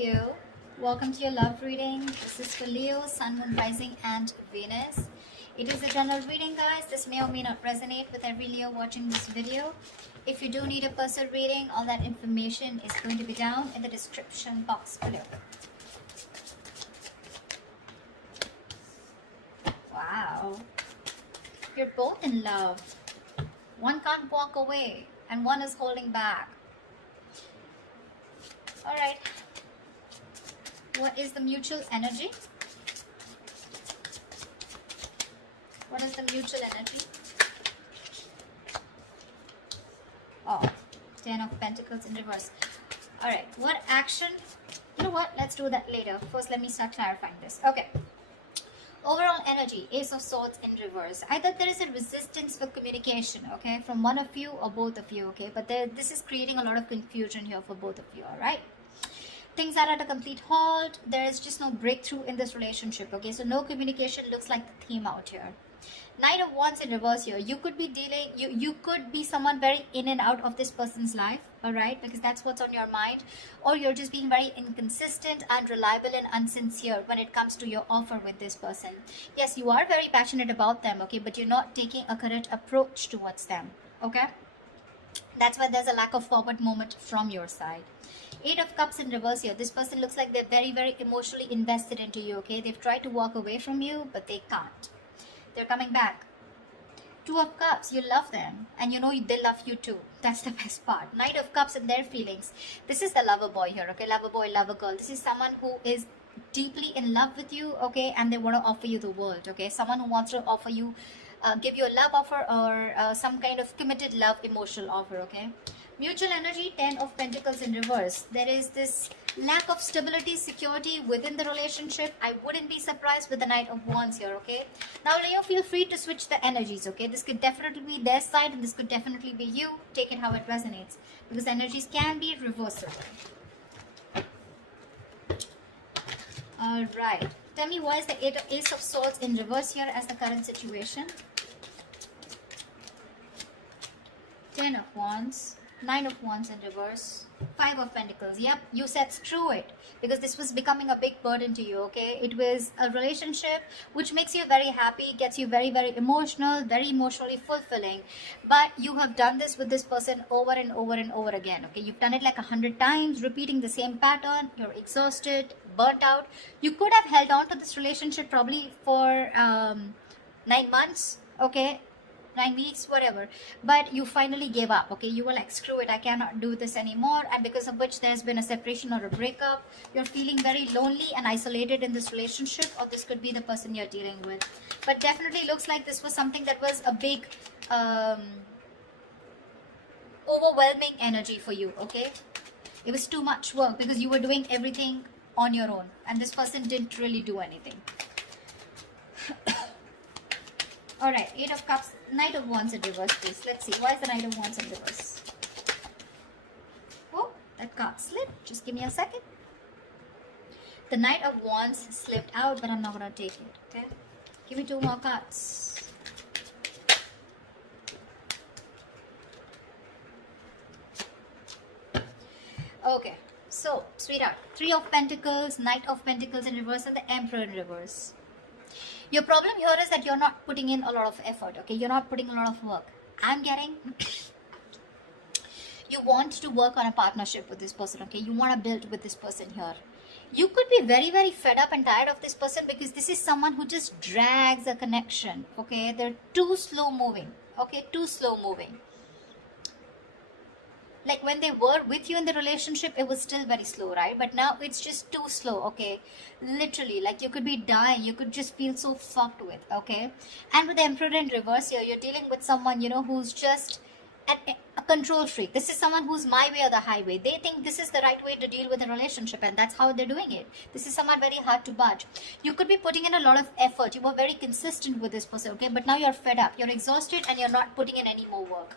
Leo, welcome to your love reading. This is for Leo, Sun, Moon, Rising and Venus. It is a general reading, guys. This may or may not resonate with every Leo watching this video. If you do need a personal reading, all that information is going to be down in the description box below. Wow. You're both in love. One can't walk away and one is holding back. Alright. What is the mutual energy? What is the mutual energy? Oh, 10 of Pentacles in reverse. Alright, what action? You know what? Let's do that later. First, let me start clarifying this. Okay. Overall energy, Ace of Swords in reverse. Either there is a resistance for communication, okay, from one of you or both of you, okay, but this is creating a lot of confusion here for both of you, all right? Things are at a complete halt. There is just no breakthrough in this relationship, okay? So no communication looks like the theme out here. Knight of Wands in reverse here. You could be dealing, you could be someone very in and out of this person's life, all right? Because that's what's on your mind. Or you're just being very inconsistent, unreliable and unsincere when it comes to your offer with this person. Yes, you are very passionate about them, okay? But you're not taking a correct approach towards them, okay? That's why there's a lack of forward movement from your side. 8 of Cups in reverse here. This person looks like they're very, very emotionally invested into you, okay? They've tried to walk away from you, but they can't. They're coming back. 2 of Cups, you love them. And you know they love you too. That's the best part. Knight of Cups and their feelings. This is the lover boy here, okay? Lover boy, lover girl. This is someone who is deeply in love with you, okay? And they want to offer you the world, okay? Someone who wants to offer you, give you a love offer or some kind of committed love emotional offer, okay? Mutual energy, 10 of Pentacles in reverse. There is this lack of stability, security within the relationship. I wouldn't be surprised with the Knight of Wands here, okay? Now, Leo, feel free to switch the energies, okay? This could definitely be their side and this could definitely be you. Take it how it resonates. Because energies can be reversible. Alright. Tell me, why is the Ace of Swords in reverse here as the current situation? 10 of Wands. 9 of Wands in reverse. 5 of Pentacles. Yep, you said screw it. Because this was becoming a big burden to you, okay? It was a relationship which makes you very happy, gets you very, very emotional, very emotionally fulfilling. But you have done this with this person over and over and over again, okay? You've done it like 100 times, repeating the same pattern. You're exhausted, burnt out. You could have held on to this relationship probably for 9 months, okay? 9 weeks, whatever, but you finally gave up, okay? You were like, screw it, I cannot do this anymore, and because of which there's been a separation or a breakup. You're feeling very lonely and isolated in this relationship, or this could be the person you're dealing with. But definitely looks like this was something that was a big overwhelming energy for you, okay? It was too much work because you were doing everything on your own and this person didn't really do anything. Alright, 8 of Cups, Knight of Wands in reverse, please. Let's see. Why is the Knight of Wands in reverse? Oh, that card slipped. Just give me a second. The Knight of Wands slipped out, but I'm not going to take it. Okay? Give me 2 more cards. Okay. So, sweetheart. 3 of Pentacles, Knight of Pentacles in reverse, and the Emperor in reverse. Your problem here is that you're not putting in a lot of effort, okay? You're not putting a lot of work. I'm getting you want to work on a partnership with this person, okay? You want to build with this person here. You could be very, very fed up and tired of this person because this is someone who just drags a connection, okay? They're too slow moving, okay? Too slow moving. Like when they were with you in the relationship, it was still very slow, right? But now it's just too slow, okay? Literally, like you could be dying. You could just feel so fucked with, okay? And with the Emperor in reverse here, you're dealing with someone, you know, who's just a control freak. This is someone who's my way or the highway. They think this is the right way to deal with a relationship and that's how they're doing it. This is someone very hard to budge. You could be putting in a lot of effort. You were very consistent with this person, okay? But now you're fed up. You're exhausted and you're not putting in any more work.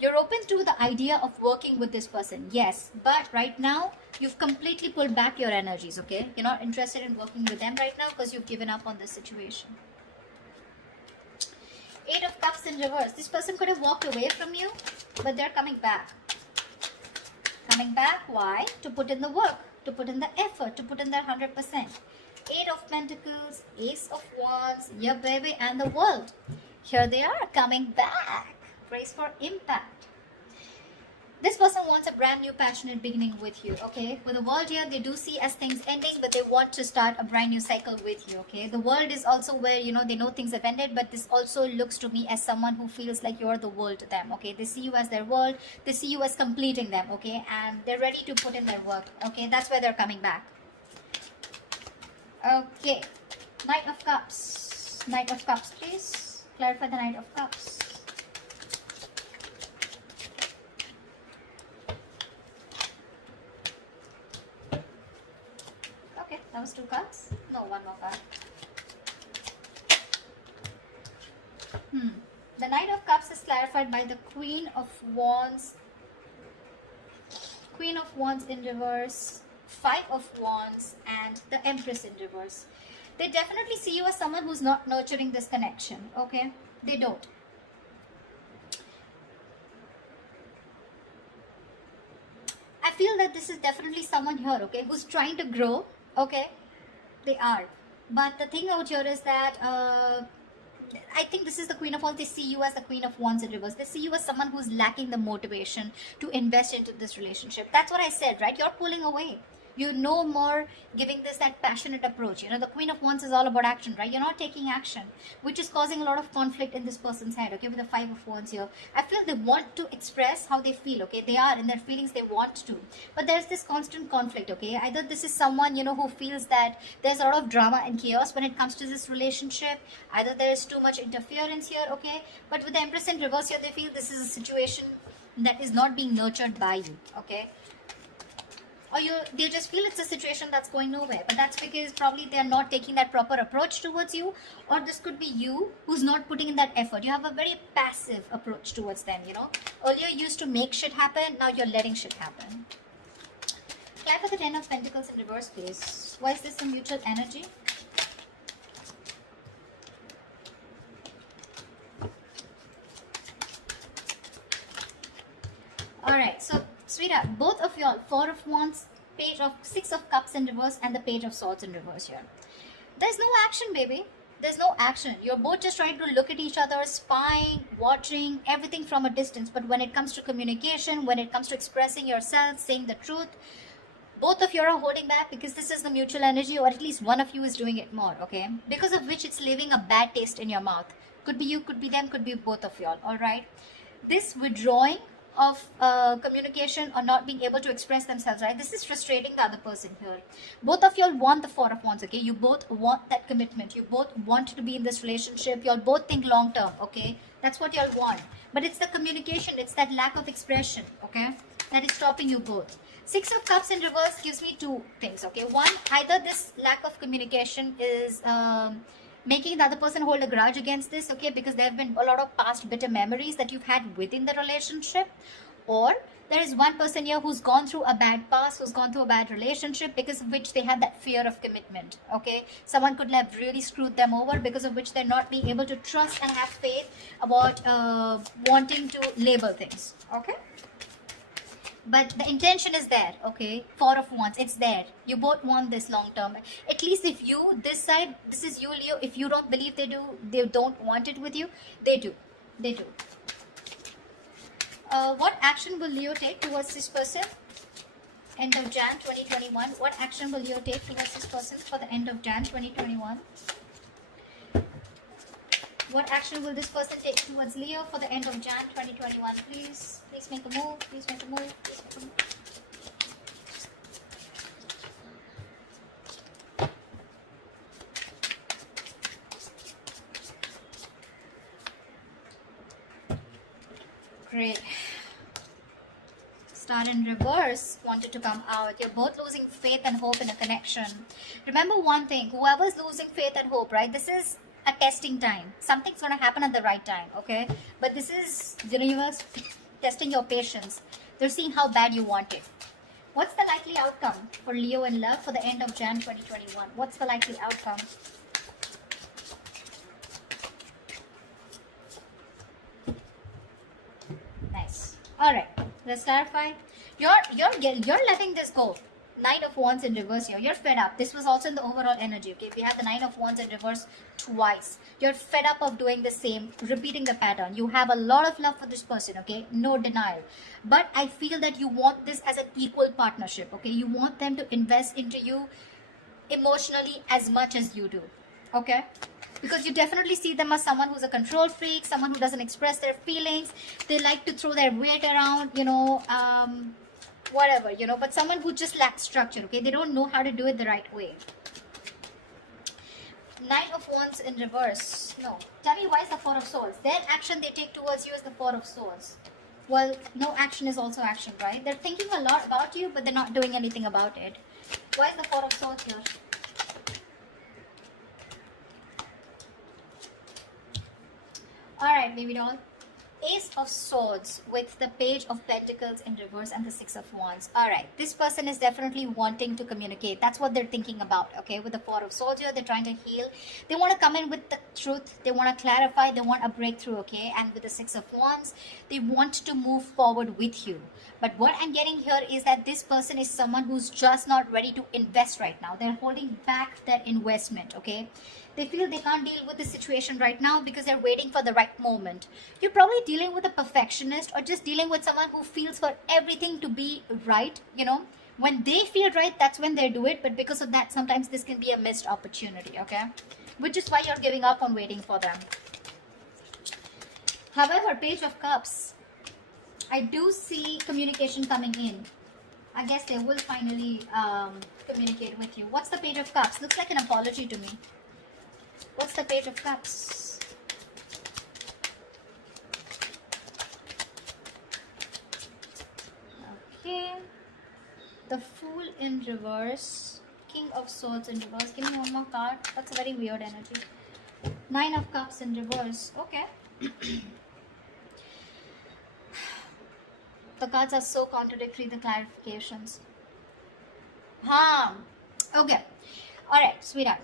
You're open to the idea of working with this person, yes, but right now you've completely pulled back your energies, okay? You're not interested in working with them right now because you've given up on this situation. 8 of Cups in reverse. This person could have walked away from you, but they're coming back. Coming back, why? To put in the work. to put in the effort, to put in their 100%. Eight of Pentacles, Ace of Wands, your baby, and the World. Here they are coming back. Brace for impact. This person wants a brand new passionate beginning with you, okay? With the World here, they do see as things ending, but they want to start a brand new cycle with you, okay? The World is also where, you know, they know things have ended, but this also looks to me as someone who feels like you're the world to them, okay? They see you as their world, they see you as completing them, okay? And they're ready to put in their work, okay? That's why they're coming back. Okay, Knight of Cups. Knight of Cups, please. Clarify the Knight of Cups. Okay, that was 2 cards. No, 1 more card. The Knight of Cups is clarified by the Queen of Wands. Queen of Wands in reverse. 5 of Wands and the Empress in reverse. They definitely see you as someone who's not nurturing this connection, okay? They don't. I feel that this is definitely someone here, okay, who's trying to grow, okay? They are. But the thing out here is that I think this is the Queen of Wands. They see you as the Queen of Wands in reverse. They see you as someone who's lacking the motivation to invest into this relationship. That's what I said, right? You're pulling away. You're no more giving this that passionate approach. You know, the Queen of Wands is all about action, right? You're not taking action, which is causing a lot of conflict in this person's head, okay, with the 5 of Wands here. I feel they want to express how they feel, okay? They are in their feelings, they want to. But there's this constant conflict, okay? Either this is someone, you know, who feels that there's a lot of drama and chaos when it comes to this relationship. Either there's too much interference here, okay? But with the Empress in reverse here, they feel this is a situation that is not being nurtured by you, okay? Or they just feel it's a situation that's going nowhere. But that's because probably they're not taking that proper approach towards you. Or this could be you who's not putting in that effort. You have a very passive approach towards them, you know. Earlier you used to make shit happen. Now you're letting shit happen. Clarify the 10 of Pentacles in reverse, please. Why is this a mutual energy? Alright, so sweetheart, both of y'all, 4 of Wands, Page of 6 of Cups in reverse, and the Page of Swords in reverse here. There's no action, baby. There's no action. You're both just trying to look at each other, spying, watching, everything from a distance. But when it comes to communication, when it comes to expressing yourself, saying the truth, both of you are holding back because this is the mutual energy, or at least one of you is doing it more, okay? Because of which it's leaving a bad taste in your mouth. Could be you, could be them, could be both of y'all, alright? This withdrawing of communication or not being able to express themselves, right? This is frustrating the other person here. Both of y'all want the 4 of Wands, okay? You both want that commitment. You both want to be in this relationship. Y'all both think long term, okay? That's what y'all want. But it's the communication, it's that lack of expression, okay? That is stopping you both. 6 of Cups in reverse gives me 2 things, okay? One, either this lack of communication is making the other person hold a grudge against this, okay, because there have been a lot of past bitter memories that you've had within the relationship, or there is one person here who's gone through a bad past, who's gone through a bad relationship, because of which they have that fear of commitment, okay? Someone could have really screwed them over, because of which they're not being able to trust and have faith about wanting to label things, okay? But the intention is there, okay? 4 of Wands, it's there. You both want this long term. At least if you, this side, this is you, Leo. If you don't believe they don't want it with you, they do. They do. What action will Leo take towards this person? End of Jan 2021. What action will Leo take towards this person for the end of Jan 2021? What action will this person take towards Leo for the end of Jan 2021? Please, please make a move. Please make a move. Please make a move. Great. Star in reverse wanted to come out. You're both losing faith and hope in a connection. Remember one thing, whoever's losing faith and hope, right? This is a testing time. Something's going to happen at the right time, okay? But this is the universe testing your patience. They're seeing how bad you want it. What's the likely outcome for Leo in love for the end of Jan 2021? What's the likely outcome? Nice. All right. Let's clarify. You're letting this go. Nine of Wands in reverse here. You're fed up. This was also in the overall energy, okay? If you have the Nine of Wands in reverse twice, you're fed up of doing the same, repeating the pattern. You have a lot of love for this person, okay? No denial. But I feel that you want this as an equal partnership, okay? You want them to invest into you emotionally as much as you do, okay? Because you definitely see them as someone who's a control freak, someone who doesn't express their feelings. They like to throw their weight around, you know, whatever, you know, but someone who just lacks structure, okay? They don't know how to do it the right way. Nine of Wands in reverse. No. Tell me, why is the Four of Swords? Their action they take towards you is the Four of Swords. Well, no action is also action, right? They're thinking a lot about you, but they're not doing anything about it. Why is the Four of Swords here? Alright, baby doll. Ace of Swords with the Page of Pentacles in reverse and the Six of Wands. Alright, this person is definitely wanting to communicate. That's what they're thinking about, okay? With the Four of Swords here, they're trying to heal. They want to come in with the truth. They want to clarify. They want a breakthrough, okay? And with the Six of Wands, they want to move forward with you. But what I'm getting here is that this person is someone who's just not ready to invest right now. They're holding back their investment, okay? They feel they can't deal with the situation right now because they're waiting for the right moment. You're probably dealing with a perfectionist or just dealing with someone who feels for everything to be right, you know. When they feel right, that's when they do it. But because of that, sometimes this can be a missed opportunity, okay? Which is why you're giving up on waiting for them. However, Page of Cups, I do see communication coming in. I guess they will finally communicate with you. What's the Page of Cups? Looks like an apology to me. What's the Page of Cups? Okay. The Fool in reverse. King of Swords in reverse. Give me one more card. That's a very weird energy. Nine of Cups in reverse. Okay. The cards are so contradictory, the clarifications. Okay. Alright, sweetheart.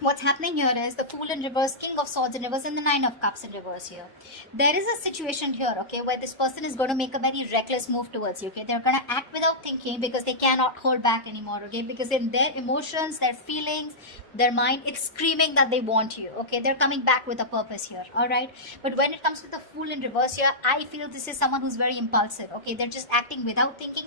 What's happening here is the Fool in reverse, King of Swords in reverse, and the Nine of Cups in reverse here. There is a situation here, okay, where this person is going to make a very reckless move towards you, okay. They're going to act without thinking because they cannot hold back anymore, okay. Because in their emotions, their feelings, their mind, it's screaming that they want you, okay. They're coming back with a purpose here, alright. But when it comes to the Fool in reverse here, I feel this is someone who's very impulsive, okay. They're just acting without thinking.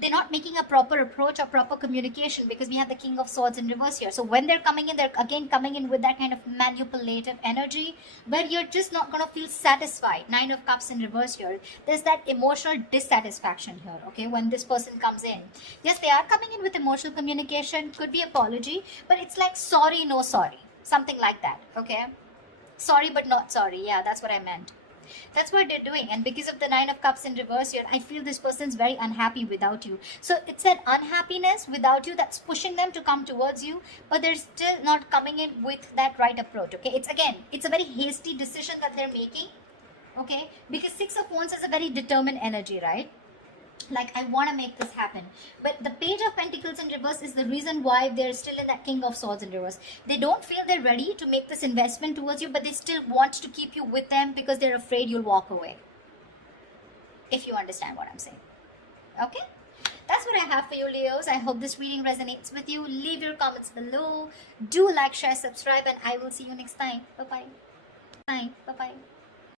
They're not making a proper approach or proper communication because we have the King of Swords in reverse here. So when they're coming in, they're again coming in with that kind of manipulative energy where you're just not going to feel satisfied. Nine of Cups in reverse here. There's that emotional dissatisfaction here, okay, when this person comes in. Yes, they are coming in with emotional communication, could be apology, but it's like sorry, no sorry. Something like that, okay? Sorry, but not sorry. Yeah, that's what I meant. That's what they're doing, and because of the Nine of Cups in reverse here, I feel this person's very unhappy without you. So it's that unhappiness without you that's pushing them to come towards you, but they're still not coming in with that right approach, okay? It's a very hasty decision that they're making, okay? Because Six of Wands is a very determined energy, right? Like, I want to make this happen. But the Page of Pentacles in reverse is the reason why they're still in that King of Swords in reverse. They don't feel they're ready to make this investment towards you, but they still want to keep you with them because they're afraid you'll walk away. If you understand what I'm saying. Okay? That's what I have for you, Leos. I hope this reading resonates with you. Leave your comments below. Do like, share, subscribe, and I will see you next time. Bye-bye. Bye. Bye-bye.